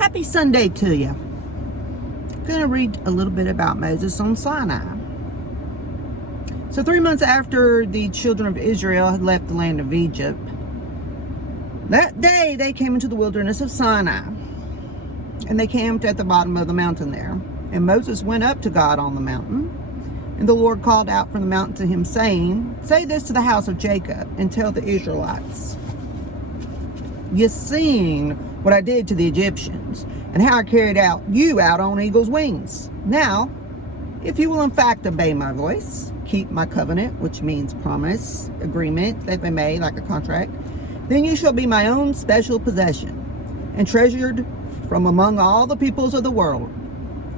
Happy Sunday to you. I'm going to read a little bit about Moses on Sinai. So 3 months after the children of Israel had left the land of Egypt, that day they came into the wilderness of Sinai, and they camped at the bottom of the mountain there. And Moses went up to God on the mountain, and the Lord called out from the mountain to him, saying, "Say this to the house of Jacob, and tell the Israelites, you've seen what I did to the Egyptians, and how I carried you out on eagle's wings. Now, if you will in fact obey my voice, keep my covenant," which means promise, agreement that they made, like a contract, "then you shall be my own special possession, and treasured from among all the peoples of the world,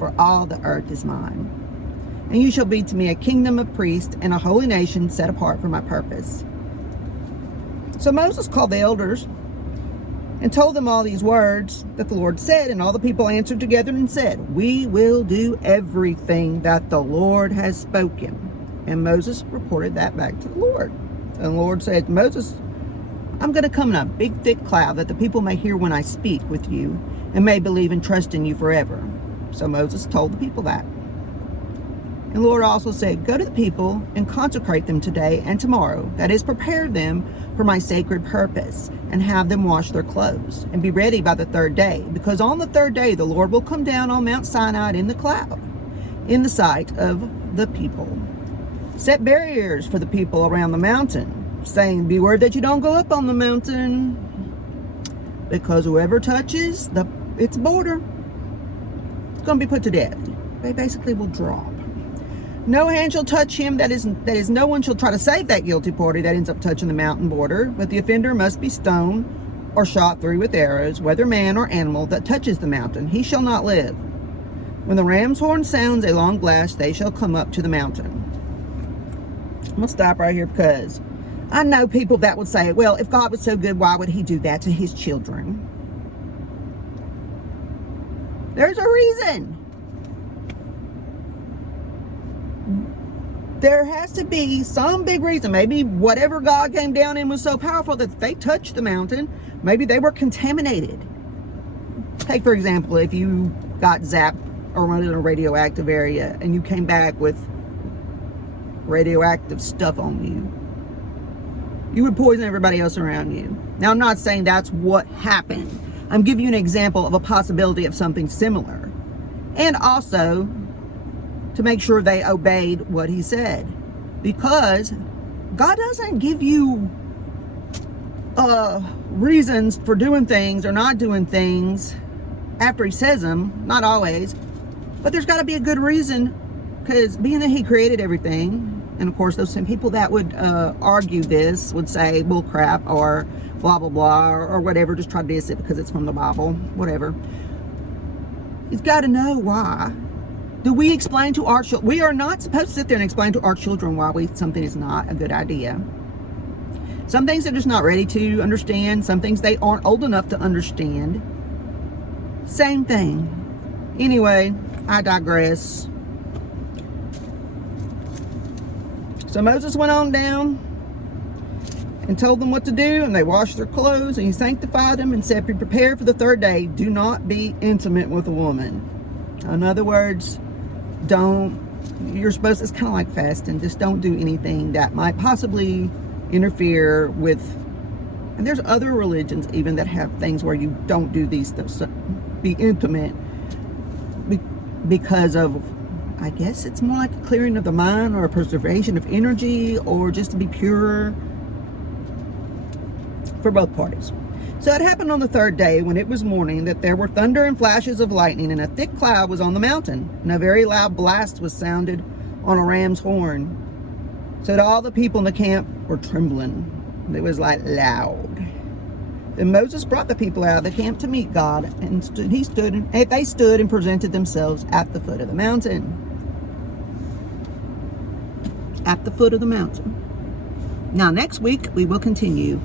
for all the earth is mine. And you shall be to me a kingdom of priests and a holy nation set apart for my purpose." So Moses called the elders and told them all these words that the Lord said, and all the people answered together and said, "We will do everything that the Lord has spoken." And Moses reported that back to the Lord. And the Lord said to Moses, "I'm going to come in a big thick cloud, that the people may hear when I speak with you, and may believe and trust in you forever." So Moses told the people that. And the Lord also said, "Go to the people and consecrate them today and tomorrow, that is, prepare them for my sacred purpose, and have them wash their clothes, and be ready by the third day, because on the third day the Lord will come down on Mount Sinai in the cloud, in the sight of the people. Set barriers for the people around the mountain, saying, beware that you don't go up on the mountain, because whoever touches its border is going to be put to death." They basically will drop. "No hand shall touch him, that is, no one shall try to save that guilty party that ends up touching the mountain border, but the offender must be stoned or shot through with arrows, whether man or animal that touches the mountain. He shall not live. When the ram's horn sounds a long blast, they shall come up to the mountain." I'm going to stop right here, because I know people that would say, well, if God was so good, why would he do that to his children? There's a reason. There has to be some big reason. Maybe whatever God came down in was so powerful that they touched the mountain. Maybe they were contaminated. Take, for example, if you got zapped or went in a radioactive area and you came back with radioactive stuff on you, you would poison everybody else around you. Now, I'm not saying that's what happened. I'm giving you an example of a possibility of something similar. And also to make sure they obeyed what he said. Because God doesn't give you reasons for doing things or not doing things after he says them. Not always. But there's got to be a good reason, because being that he created everything, and of course those same people that would argue this would say bull crap or blah blah blah or whatever, just try to diss it because it's from the Bible, whatever. He's got to know why. Do we explain to our children? We are not supposed to sit there and explain to our children why something is not a good idea. Some things they're just not ready to understand. Some things they aren't old enough to understand. Same thing. Anyway, I digress. So Moses went on down and told them what to do, and they washed their clothes, and he sanctified them and said, "Be prepared for the third day. Do not be intimate with a woman." In other words, it's kind of like fasting. Just don't do anything that might possibly interfere with, and there's other religions even that have things where you don't do these things, so be intimate, because of, I guess it's more like a clearing of the mind or a preservation of energy, or just to be pure for both parties. So it happened on the third day, when it was morning, that there were thunder and flashes of lightning, and a thick cloud was on the mountain, and a very loud blast was sounded on a ram's horn, so that all the people in the camp were trembling. It was like loud. Then Moses brought the people out of the camp to meet God, and they stood and presented themselves at the foot of the mountain. At the foot of the mountain. Now, next week we will continue